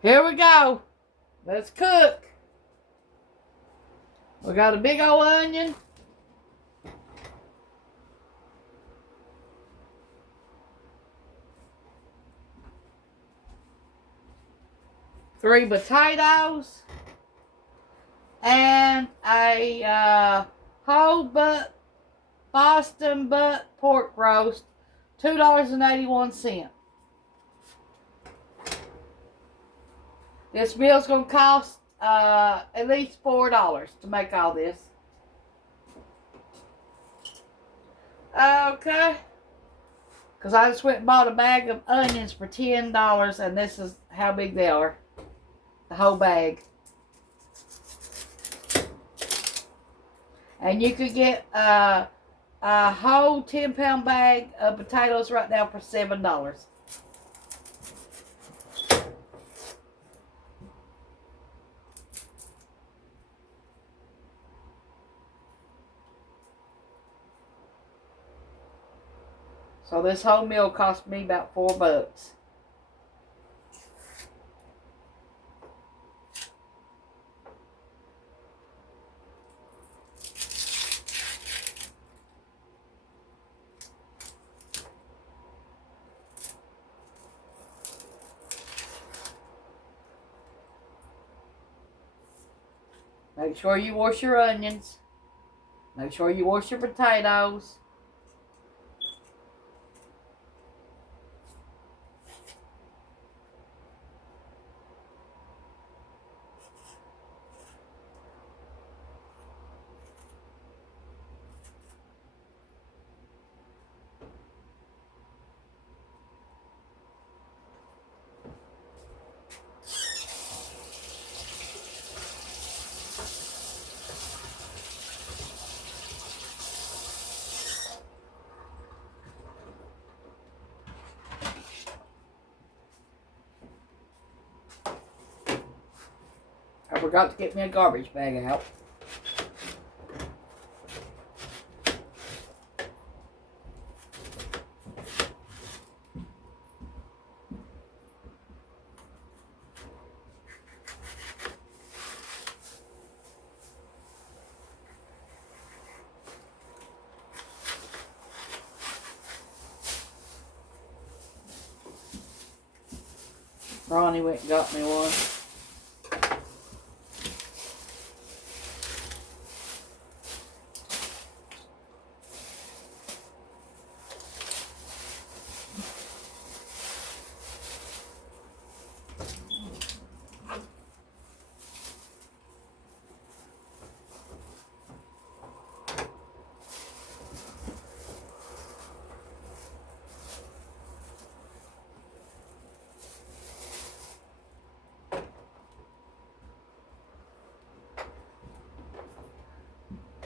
Here we go. Let's cook. We got a big old onion. Three potatoes. And a whole butt Boston butt pork roast. $2.81. This meal's going to cost at least $4 to make all this. Okay. Because I just went and bought a bag of onions for $10, and this is how big they are. The whole bag. And you could get a whole 10-pound bag of potatoes right now for $7. So this whole meal cost me about $4. Make sure you wash your onions. Make sure you wash your potatoes. I forgot to get me a garbage bag out. Ronnie went and got me one.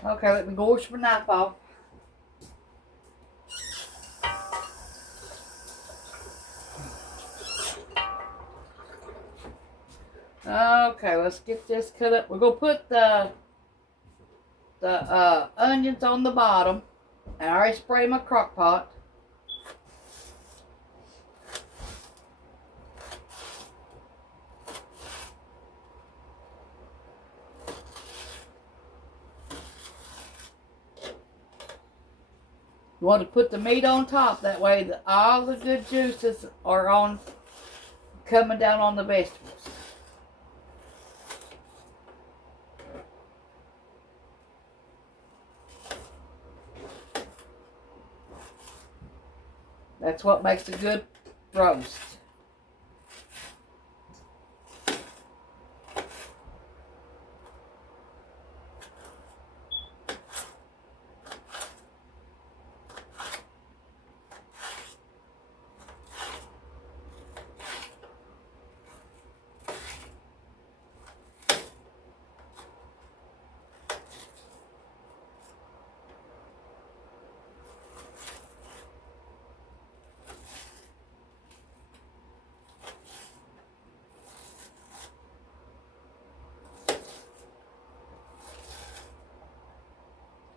Okay, let me go wash my knife off. Okay, let's get this cut up. We're going to put the onions on the bottom. I already sprayed my crock pot. You want to put the meat on top. That way all the good juices are coming down on the vegetables. That's what makes a good roast.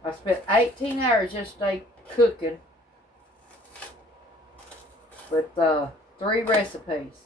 I spent 18 hours yesterday cooking with 3 recipes.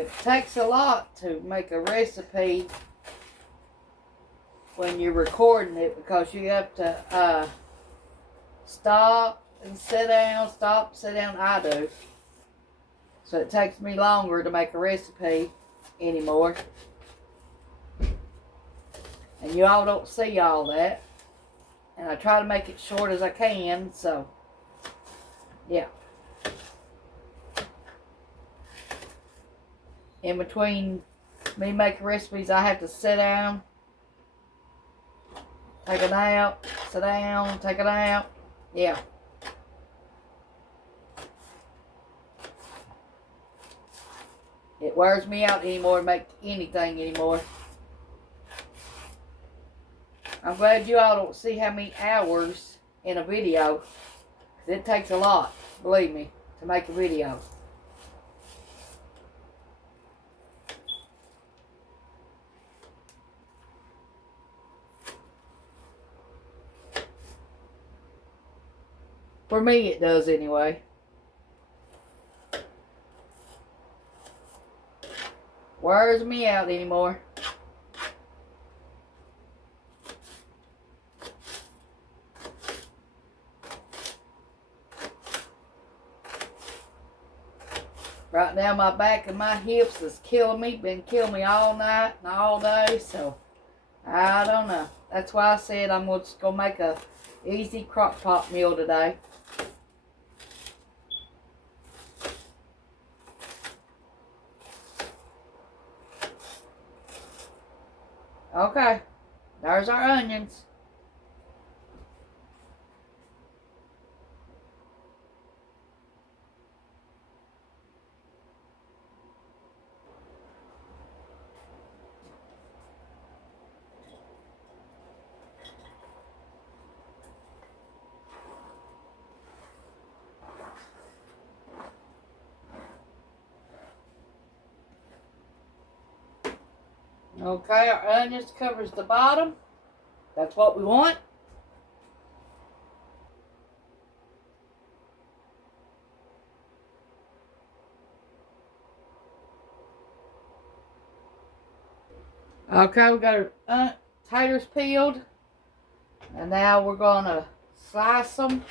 It takes a lot to make a recipe when you're recording it, because you have to stop and sit down, stop, sit down. I do. So it takes me longer to make a recipe anymore. And you all don't see all that. And I try to make it short as I can, so yeah. In between me making recipes, I have to sit down, take a nap, sit down, take a nap. Yeah. It wears me out anymore to make anything anymore. I'm glad you all don't see how many hours in a video. It takes a lot, believe me, to make a video. For me, it does anyway. Wears me out anymore. Right now, my back and my hips is killing me. Been killing me all night and all day. So, I don't know. That's why I said I'm just going to make a easy crock pot meal today. Okay. There's our onions. Okay, our onions covers the bottom. That's what we want. Okay, we got our taters peeled. And now we're going to slice them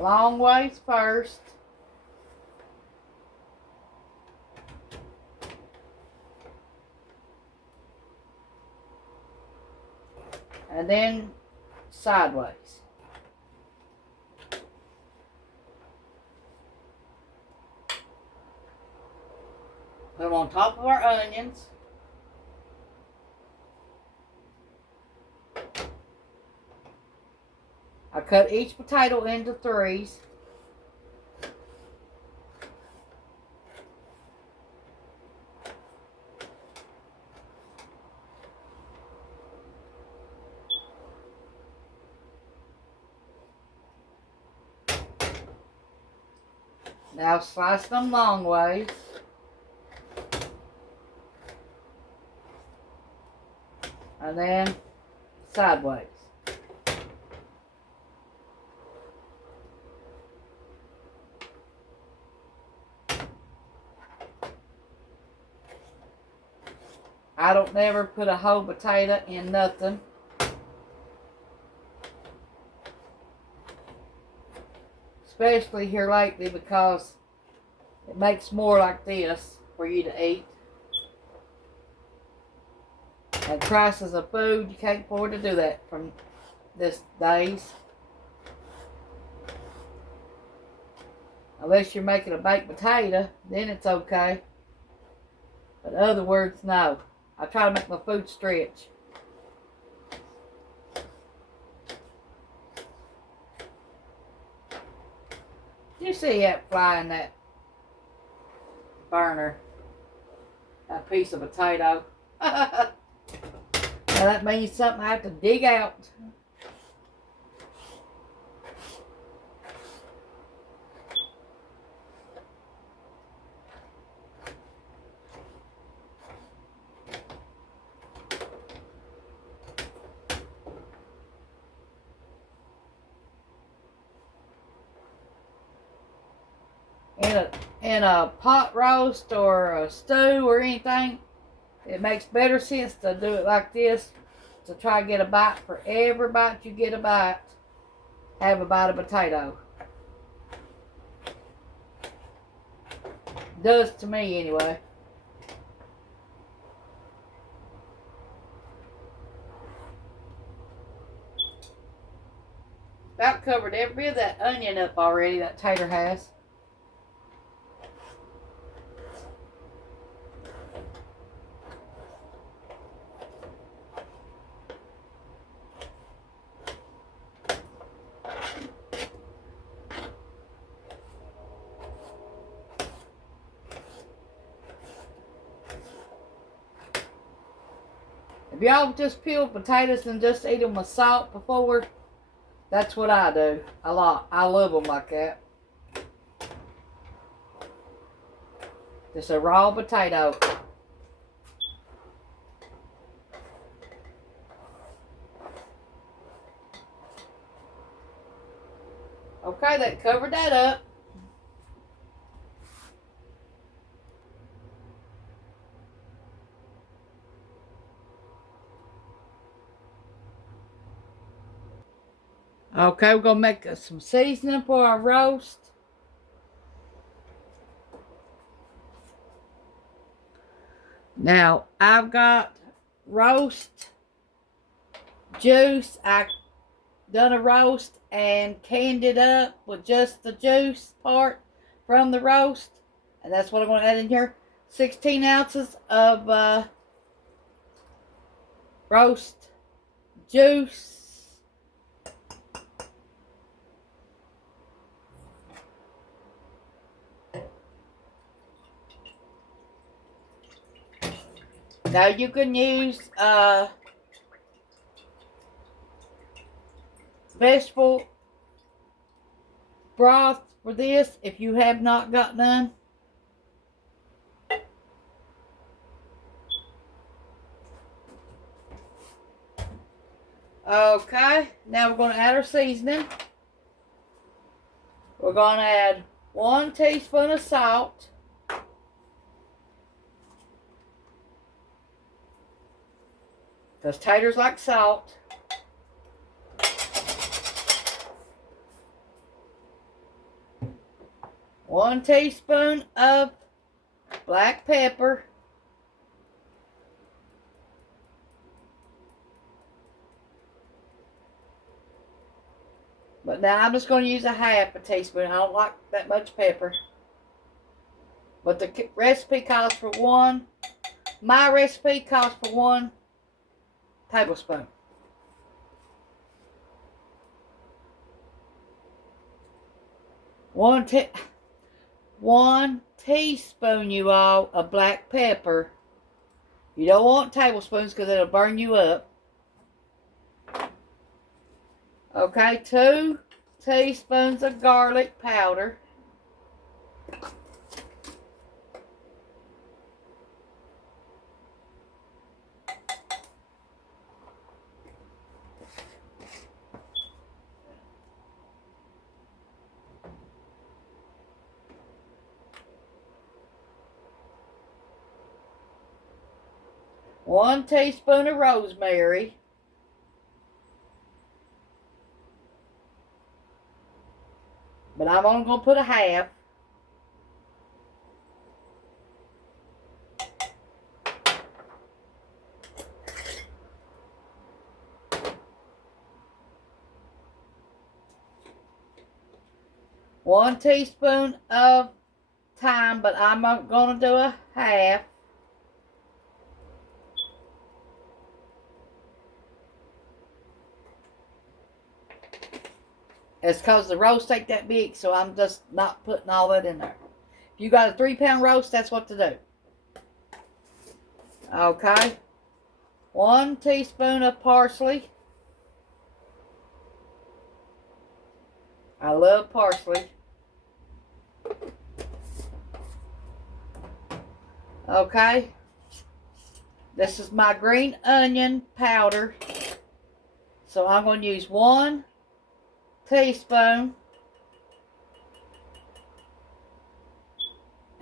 long ways first. And then sideways. Put them on top of our onions. I cut each potato into threes. Now slice them long ways. And then sideways. I don't never put a whole potato in nothing. Especially here lately, because it makes more like this for you to eat. And prices of food, you can't afford to do that from this days. Unless you're making a baked potato, then it's okay. But other words, no. I try to make my food stretch. You see that fly in that burner? That piece of potato. Now that means something I have to dig out. in a pot roast or a stew or anything, it makes better sense to do it like this, to try to get a bite. For every bite you get a bite, have a bite of potato. Does to me anyway. About covered every bit of that onion up already, that tater has. If y'all just peel potatoes and just eat them with salt before, that's what I do a lot. I love them like that. Just a raw potato. Okay, that covered that up. Okay, we're going to make some seasoning for our roast. Now, I've got roast juice. I done a roast and canned it up with just the juice part from the roast. And that's what I'm going to add in here. 16 ounces of roast juice. Now you can use vegetable broth for this if you have not got none. Okay, now we're going to add our seasoning. We're going to add 1 teaspoon of salt. Because taters like salt. One teaspoon of black pepper. But now I'm just going to use a half a teaspoon. I don't like that much pepper. But the recipe calls for 1. My recipe calls for 1 tablespoon. One teaspoon, you all, of black pepper. You don't want tablespoons because it'll burn you up. Okay, 2 teaspoons of garlic powder. One teaspoon of rosemary. But I'm only going to put a half. One teaspoon of thyme, but I'm going to do a half. It's because the roast ain't that big, so I'm just not putting all that in there. If you got a 3-pound roast, that's what to do. Okay. 1 teaspoon of parsley. I love parsley. Okay. This is my green onion powder. So I'm going to use 1 teaspoon.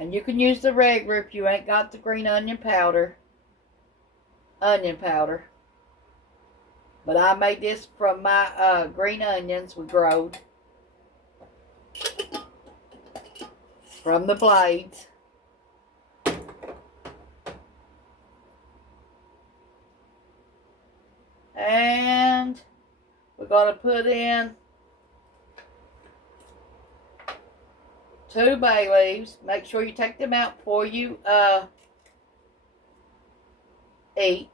And you can use the regular if you ain't got the green onion powder. But I made this from my green onions we growed from the blades. And we're going to put in 2 bay leaves. Make sure you take them out before you eat.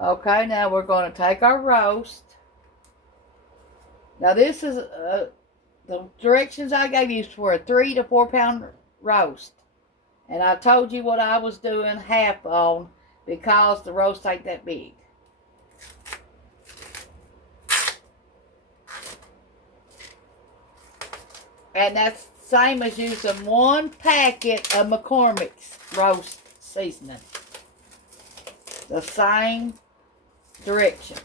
Okay, now we're going to take our roast. Now this is the directions I gave you for a 3 to 4 pound roast. And I told you what I was doing half on because the roast ain't that big. And that's the same as using 1 packet of McCormick's roast seasoning. The same directions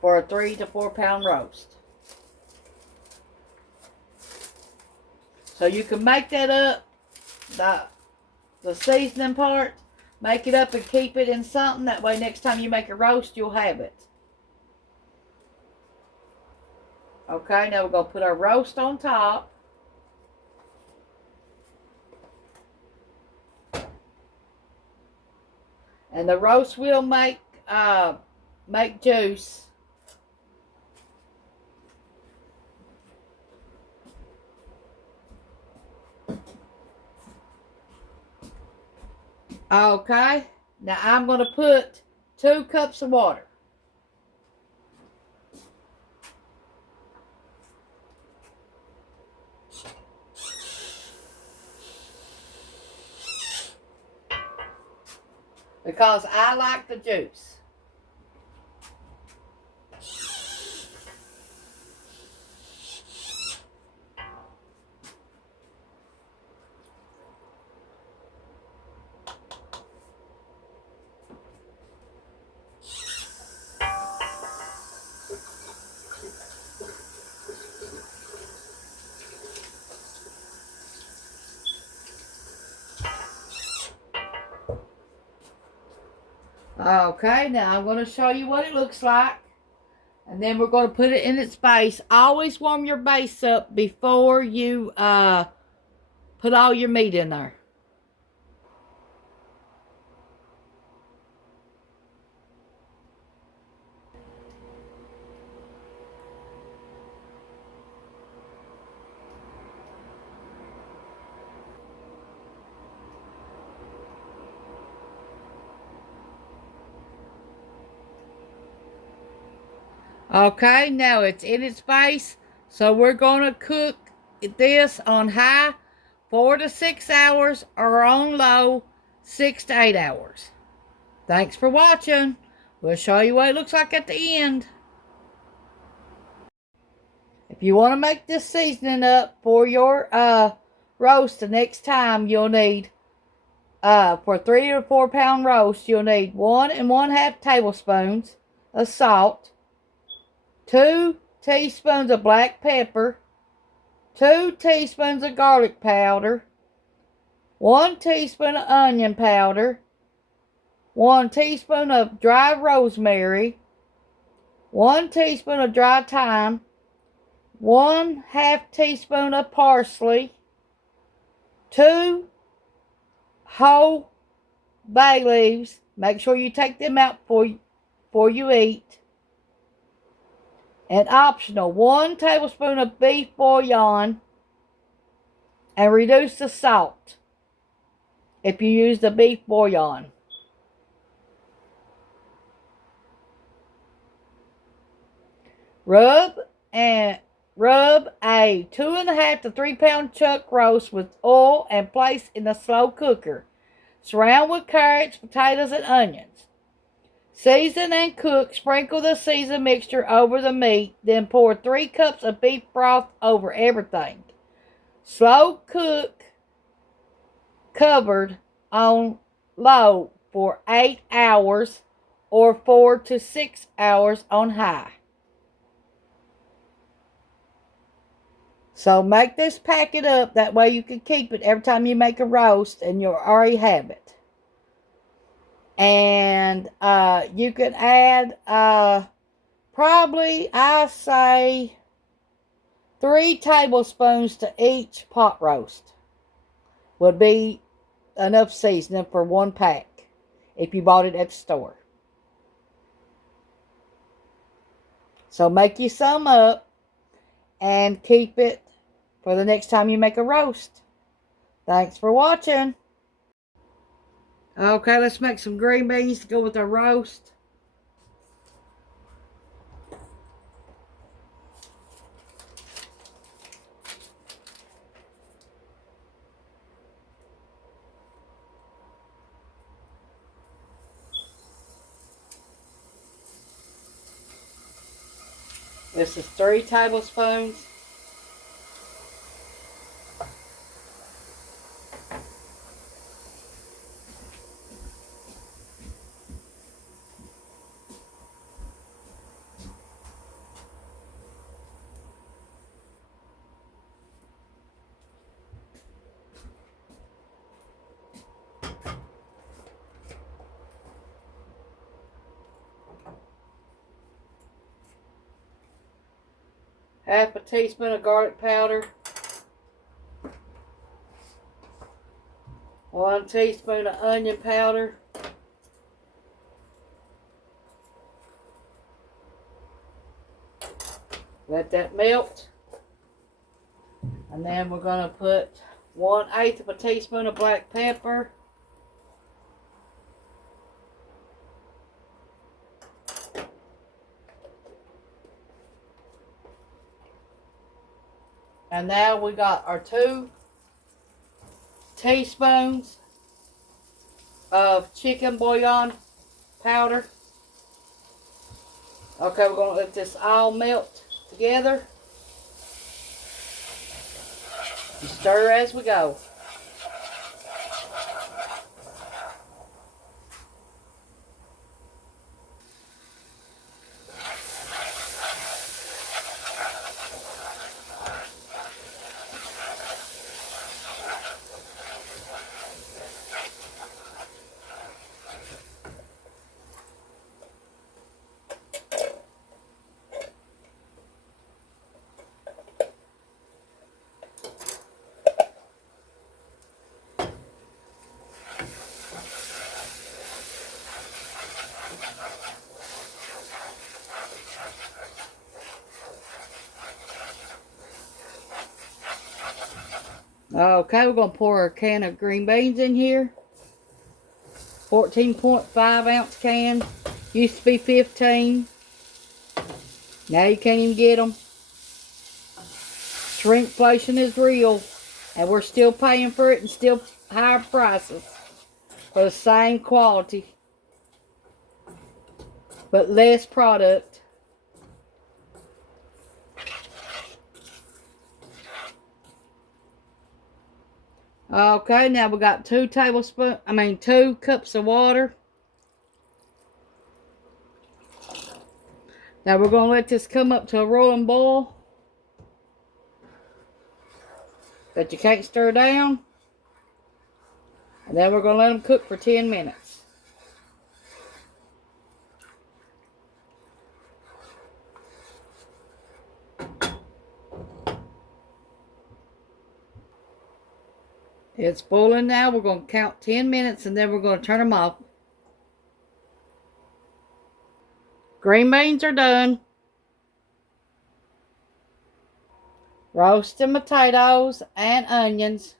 for a 3 to 4 pound roast. So you can make that up, the seasoning part, make it up and keep it in something. That way next time you make a roast, you'll have it. Okay, now we're going to put our roast on top. And the roast will make juice. Okay, now I'm going to put 2 cups of water. Because I like the juice. Okay, now I'm going to show you what it looks like. And then we're going to put it in its base. Always warm your base up before you put all your meat in there. Okay, now it's in its base. So we're going to cook this on high 4 to 6 hours or on low 6 to 8 hours. Thanks for watching. We'll show you what it looks like at the end. If you want to make this seasoning up for your roast the next time, you'll need, for a 3 to 4 pound roast, you'll need 1 1/2 tablespoons of salt, 2 teaspoons of black pepper, 2 teaspoons of garlic powder, 1 teaspoon of onion powder, 1 teaspoon of dry rosemary, 1 teaspoon of dry thyme, 1/2 teaspoon of parsley, 2 whole bay leaves. Make sure you take them out before you eat. And optional, 1 tablespoon of beef bouillon, and reduce the salt if you use the beef bouillon. Rub a 2.5 to 3 pound chuck roast with oil and place in a slow cooker. Surround with carrots, potatoes, and onions. Season and cook. Sprinkle the seasoned mixture over the meat. Then pour 3 cups of beef broth over everything. Slow cook, covered on low for 8 hours or 4 to 6 hours on high. So make this packet up. That way you can keep it every time you make a roast and you'll already have it. And you can add probably, I say, 3 tablespoons to each pot roast. Would be enough seasoning for 1 pack if you bought it at the store. So make you some up and keep it for the next time you make a roast. Thanks for watching. Okay, let's make some green beans to go with our roast. This is 3 tablespoons. Half a teaspoon of garlic powder. 1 teaspoon of onion powder. Let that melt. And then we're going to put 1/8 of a teaspoon of black pepper. And now we got our 2 teaspoons of chicken bouillon powder. Okay, we're going to let this all melt together. And stir as we go. Okay, we're going to pour a can of green beans in here. 14.5 ounce can. Used to be 15. Now you can't even get them. Shrinkflation is real. And we're still paying for it and still higher prices for the same quality. But less product. Okay, now we got 2 cups of water. Now we're going to let this come up to a rolling boil. That you can't stir down. And then we're going to let them cook for 10 minutes. It's boiling now. We're going to count 10 minutes and then we're going to turn them off. Green beans are done. Roasted potatoes and onions.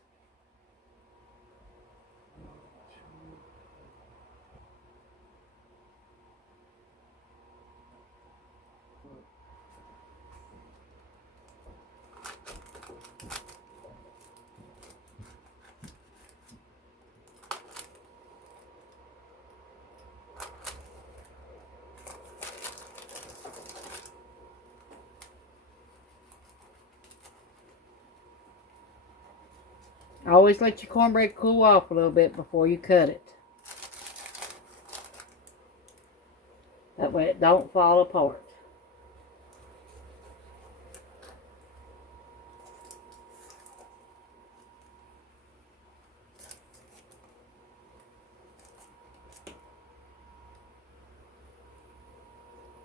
Always let your cornbread cool off a little bit before you cut it. when it don't fall apart.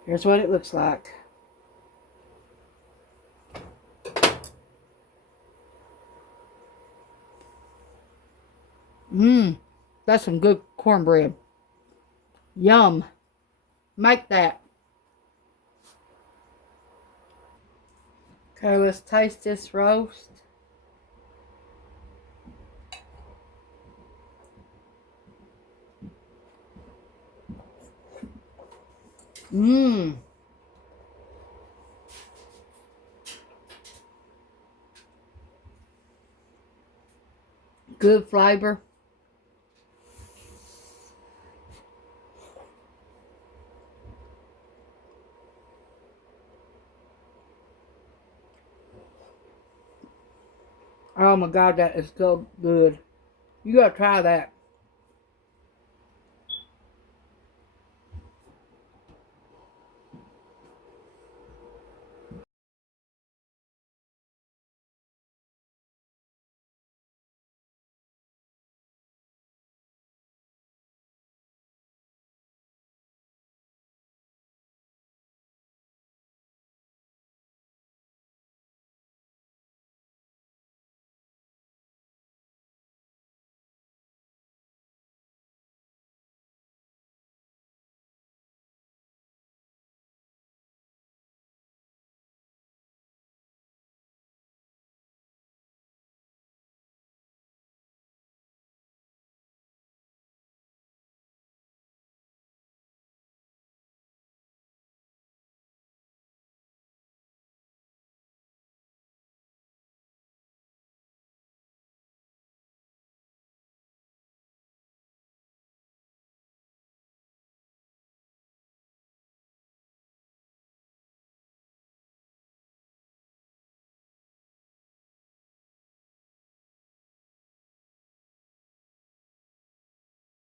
Here's what it looks like. That's some good cornbread. Yum. Make that. Okay, let's taste this roast. Good flavor. Oh my God, that is so good. You gotta try that.